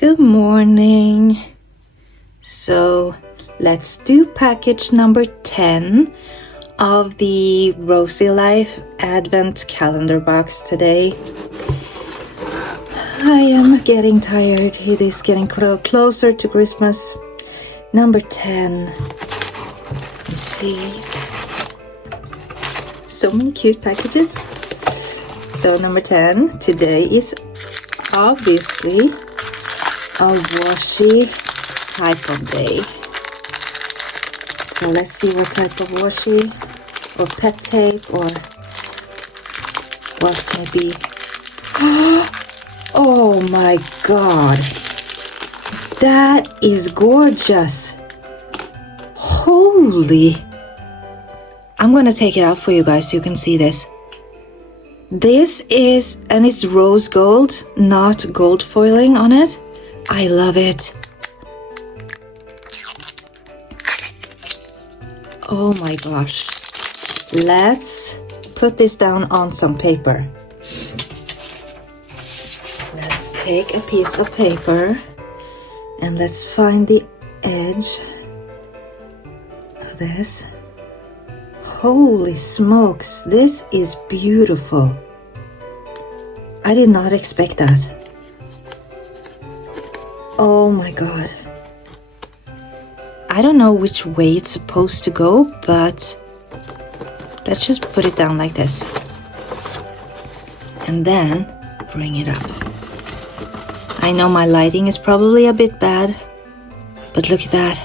Good morning. So let's do package number 10 of the Rosey Life Advent Calendar box today. I am getting tired. It is getting closer to Christmas. Number 10. Let's see. So many cute packages. So number 10 today is obviously a washi type of day. So let's see what type of washi or pet tape or what maybe. Oh my god, that is gorgeous. Holy, I'm gonna take it out for you guys so you can see this. This is, and it's rose gold, not gold foiling on it. I love it. Oh my gosh. Let's put this down on some paper. Let's take a piece of paper and let's find the edge of this. Holy smokes, this is beautiful. I did not expect that. Oh my god. I don't know which way it's supposed to go, but let's just put it down like this. And then bring it up. I know my lighting is probably a bit bad, but look at that.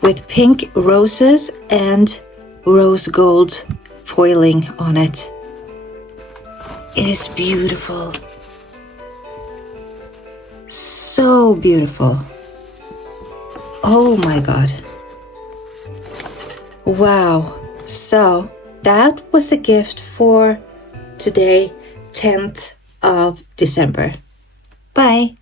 With pink roses and rose gold foiling on it. It is beautiful. So beautiful. Oh my god. Wow. So that was the gift for today, 10th of December. Bye.